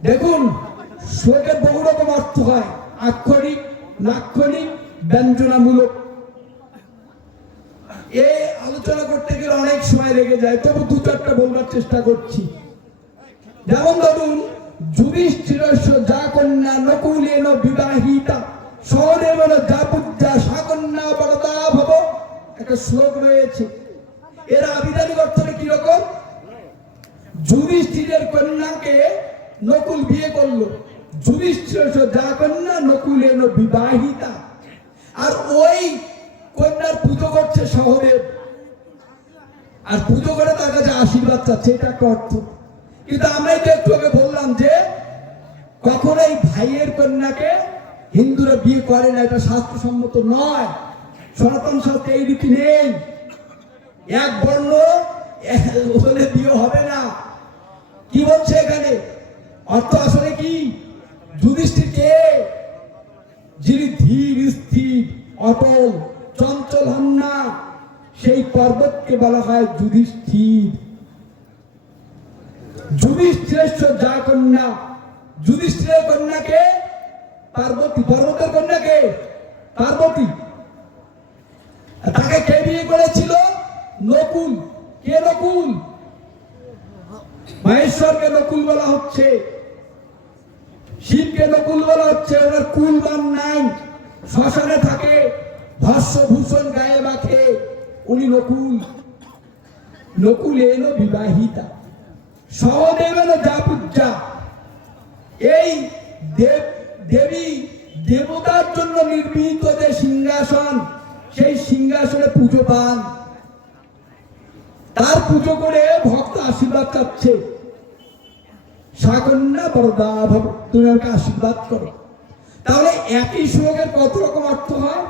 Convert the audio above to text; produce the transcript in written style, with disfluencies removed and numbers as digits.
দেখুন, শ্লোকের বহু রকম অর্থ হয়, আক্ষরিক, লাক্ষণিক, ব্যঞ্জনামূলক। এই আলোচনা করতে গেলে অনেক সময় লেগে যায়, তবু দু চারটা বলবার চেষ্টা করছি। যেমন ধরুন, যুধিষ্ঠিরস্য যা কন্যা নকুলেন বিবাহিতা সহদেবেন যা পূজ্যা সা কন্যা বরদা ভব, একটা শ্লোক রয়েছে। এর আবিধানিক অর্থটা কিরকম? যুধিষ্ঠিরের কন্যাকে নকুল বিয়ে করলো, যুধিষ্ঠিরস্য যা কন্যা নকুলেন বিবাহিতা, আর ওই কন্যার পুজো করছে সহদেব, আর পুজো করে তার কাছে আশীর্বাদ চাচ্ছে, এটা একটা অর্থ। কিন্তু আমরাই তো একটু আগে বললাম যে কখনোই ভাইয়ের কন্যাকে হিন্দুরা বিয়ে করে না, এটা শাস্ত্রসম্মত নয়। সনাতন শাস্ত্রে এই রীতি নেই। এক বর্ণ হলে বিয়ে হবে না। কি বলছে এখানে? অর্থ আসলে কি? যুধিষ্ঠির কে? যিনি ধীর স্থির অটল চঞ্চল হন না, সেই পর্বতকে বলা হয় যুধিষ্ঠির। যুধিষ্ঠিরেশ্ব যা কন্যা, যুধিষ্ঠিরের কন্যাকে পার্বতী, পর্বতের কন্যাকে পার্বতী। তাকে কে বিয়ে করেছিল? নকুল। কে নকুল? মহেশ্বরকে নকুল বলা হচ্ছে, শিবকে নকুল বলা হচ্ছে। ওনার কুলবান নাই, শ্মশানে থাকে, ভস্য ভূষণ গায়ে মাখে, উনি নকুল। নকুল এলো বিবাহিতা সহদেবেন যা পূজ্যা। এই দেবী দেবতার জন্য নির্মিত যে সিংহাসন, সেই সিংহাসনে পুজো পান, তার পুজো করে ভক্ত আশীর্বাদ চাচ্ছে। সাকন্যা বরদা ভব, তুমি আমাকে আশীর্বাদ করো। তাহলে একই শ্লোকের কত রকম অর্থ হয়?